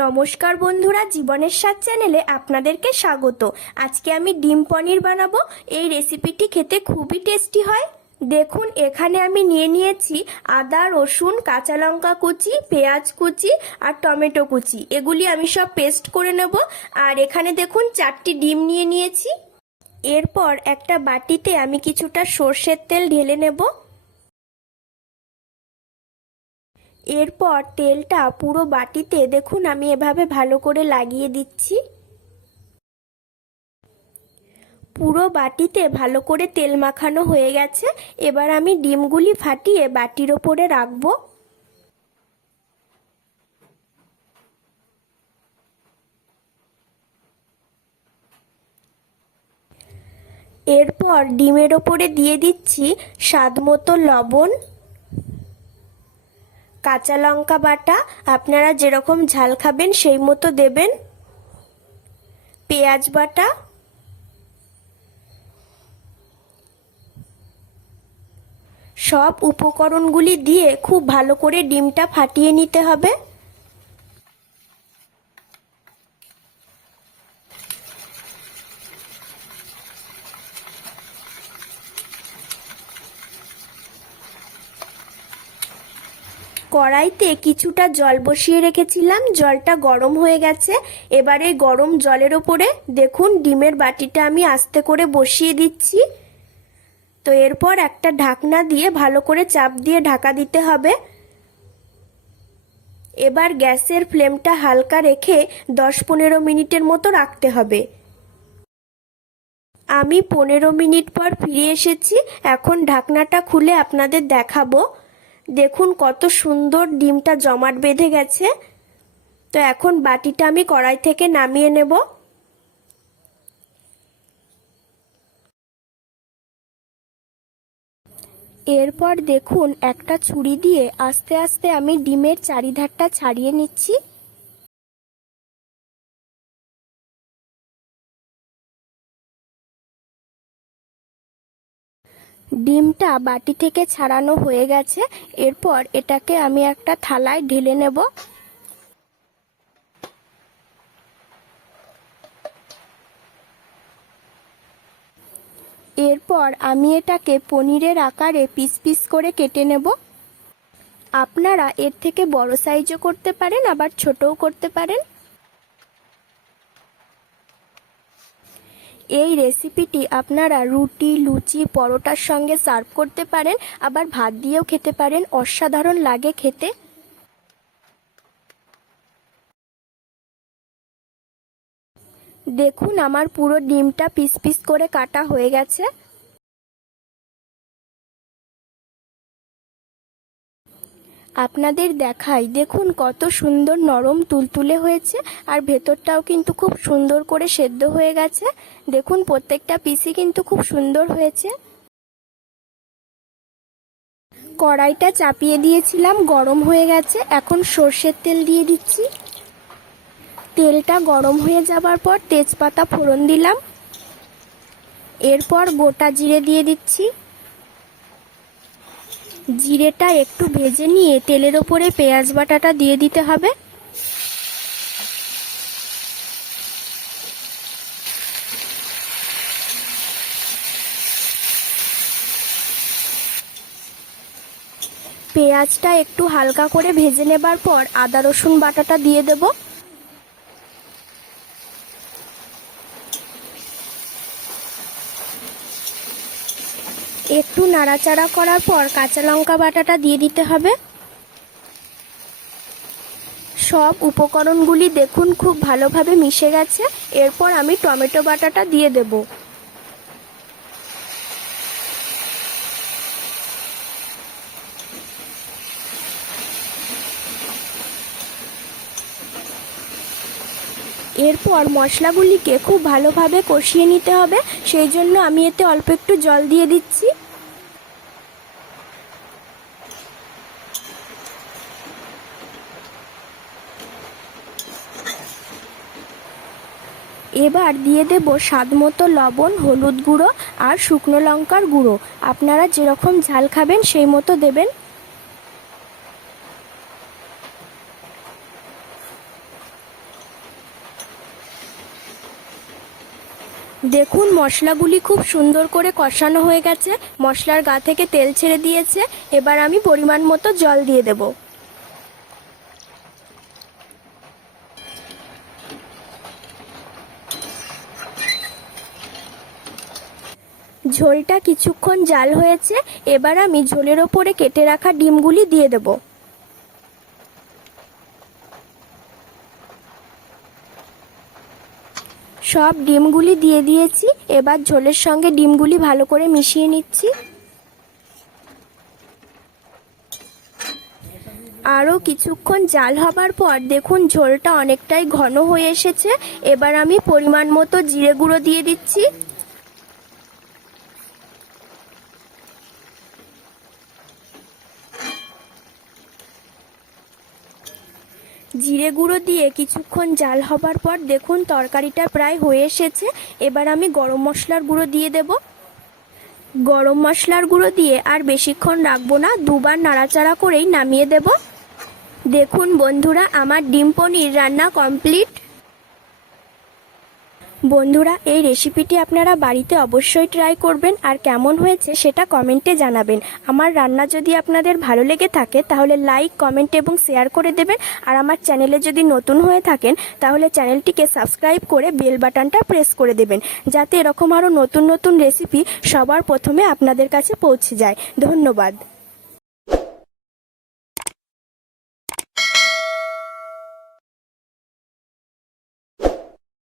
নমস্কার বন্ধুরা, জীবনের স্বাদ চ্যানেলে আপনাদেরকে স্বাগত। আজকে আমি ডিম পনির বানাবো। এই রেসিপিটি খেতে খুবই টেস্টি হয়। দেখুন, এখানে আমি নিয়ে নিয়েছি আদা, রসুন, কাঁচা লঙ্কা কুচি, পেঁয়াজ কুচি আর টমেটো কুচি। এগুলি আমি সব পেস্ট করে নেব। আর এখানে দেখুন, চারটি ডিম নিয়ে নিয়েছি। এরপর একটা বাটিতে আমি কিছুটা সর্ষের তেল ঢেলে নেব। এরপর তেলটা পুরো বাটিতে, দেখুন আমি এভাবে ভালো করে লাগিয়ে দিচ্ছি। পুরো বাটিতে ভালো করে তেল মাখানো হয়ে গেছে। এবার আমি ডিমগুলি ফাটিয়ে বাটির ওপরে রাখব। এরপর ডিমের ওপরে দিয়ে দিচ্ছি স্বাদ মতো লবণ। কাঁচা লঙ্কা বাটা আপনারা যেরকম ঝাল খাবেন সেই মতো দেবেন। পেঁয়াজ বাটা। সব উপকরণগুলি দিয়ে খুব ভালো করে ডিমটা ফাটিয়ে নিতে হবে। কড়াইতে কিছুটা জল বসিয়ে রেখেছিলাম। জলটা গরম হয়ে গেছে। এবারে গরম জলের ওপরে দেখুন ডিমের বাটিটা আমি আস্তে করে বসিয়ে দিচ্ছি। তো এরপর একটা ঢাকনা দিয়ে ভালো করে চাপ দিয়ে ঢাকা দিতে হবে। এবার গ্যাসের ফ্লেমটা হালকা রেখে দশ পনেরো মিনিটের মতো রাখতে হবে। আমি পনেরো মিনিট পর ফিরে এসেছি। এখন ঢাকনাটা খুলে আপনাদের দেখাবো। দেখুন কত সুন্দর ডিমটা জমাট বেঁধে গেছে। তো এখন বাটিটা আমি কড়াই থেকে নামিয়ে নেব। এরপর দেখুন একটা ছুরি দিয়ে আস্তে আস্তে আমি ডিমের চারিধারটা ছাড়িয়ে নিচ্ছি। ডিমটা বাটি থেকে ছাড়ানো হয়ে গেছে। এরপর এটাকে আমি একটা থালায় ঢেলে নেব। এরপর আমি এটাকে পনিরের আকারে পিস পিস করে কেটে নেব। আপনারা এর থেকে বড় সাইজও করতে পারেন, আবার ছোটও করতে পারেন। এই রেসিপিটি আপনারা রুটি, লুচি, পরোটার সঙ্গে সার্ভ করতে পারেন, আবার ভাত দিয়েও খেতে পারেন, অসাধারণ লাগে খেতে। দেখুন, আমার পুরো ডিমটা পিস পিস করে কাটা হয়ে গেছে। আপনাদের দেখাই। দেখুন কত সুন্দর নরম তুলতুলে হয়েছে, আর ভেতরটাও কিন্তু খুব সুন্দর করে সেদ্ধ হয়ে গেছে। দেখুন প্রত্যেকটা পিসি কিন্তু খুব সুন্দর হয়েছে। কড়াইটা চাপিয়ে দিয়েছিলাম, গরম হয়ে গেছে। এখন সর্ষের তেল দিয়ে দিচ্ছি। তেলটা গরম হয়ে যাবার পর তেজপাতা ফোড়ন দিলাম। এরপর গোটা জিরে দিয়ে দিচ্ছি। জিরেটা একটু ভেজে নিয়ে তেলের ওপরে পেঁয়াজ বাটাটা দিয়ে দিতে হবে। পেঁয়াজটা একটু হালকা করে ভেজে নেবার পর আদা রসুন বাটাটা দিয়ে দেবো। একটু নাড়াচাড়া করার পর কাঁচা লঙ্কা বাটাটা দিয়ে দিতে হবে। সব উপকরণগুলি দেখুন খুব ভালোভাবে মিশে গেছে। এরপর আমি টমেটো বাটাটা দিয়ে দেব। এরপর মশলাগুলিকে খুব ভালোভাবে কষিয়ে নিতে হবে। সেই জন্য আমি এতে অল্প একটু জল দিয়ে দিচ্ছি। এবার দিয়ে দেব স্বাদ মতো লবণ, হলুদ গুঁড়ো আর শুকনো লঙ্কার গুঁড়ো। আপনারা যেরকম ঝাল খাবেন, সেই মতো দেবেন। দেখুন, মশলাগুলি খুব সুন্দর করে কষানো হয়ে গেছে। মশলার গা থেকে তেল ছেড়ে দিয়েছে। এবার আমি পরিমাণ মতো জল দিয়ে দেবো। ঝোলটা কিছুক্ষণ জাল হয়েছে, এবার আমি ঝোলের ওপরে কেটে রাখা ডিমগুলি দিয়ে দেব। সব ডিমগুলি দিয়ে দিয়েছি, এবার ঝোলের সঙ্গে ডিমগুলি ভালো করে মিশিয়ে নিচ্ছি। আরও কিছুক্ষণ জাল হবার পর দেখুন ঝোলটা অনেকটাই ঘন হয়ে এসেছে, এবার আমি পরিমাণ মতো জিরে গুঁড়ো দিয়ে দিচ্ছি। জিরে গুঁড়ো দিয়ে কিছুক্ষণ জাল হবার পর দেখুন তরকারিটা প্রায় হয়ে এসেছে। এবার আমি গরম মশলার গুঁড়ো দিয়ে দেব। গরম মশলার গুঁড়ো দিয়ে আর বেশিক্ষণ রাখব না, দুবার নাড়াচাড়া করেই নামিয়ে দেব। দেখুন বন্ধুরা, আমার ডিম পনির রান্না কমপ্লিট। বন্ধুরা, এই রেসিপিটি আপনারা বাড়িতে অবশ্যই ট্রাই করবেন আর কেমন হয়েছে সেটা কমেন্টে জানাবেন। আমার রান্না যদি আপনাদের ভালো লেগে থাকে, তাহলে লাইক কমেন্ট এবং শেয়ার করে দেবেন। আর আমার চ্যানেলে যদি নতুন হয়ে থাকেন, তাহলে চ্যানেলটিকে সাবস্ক্রাইব করে বেল বাটনটা প্রেস করে দেবেন, যাতে এরকম আরও নতুন নতুন রেসিপি সবার প্রথমে আপনাদের কাছে পৌঁছে যায়। ধন্যবাদ।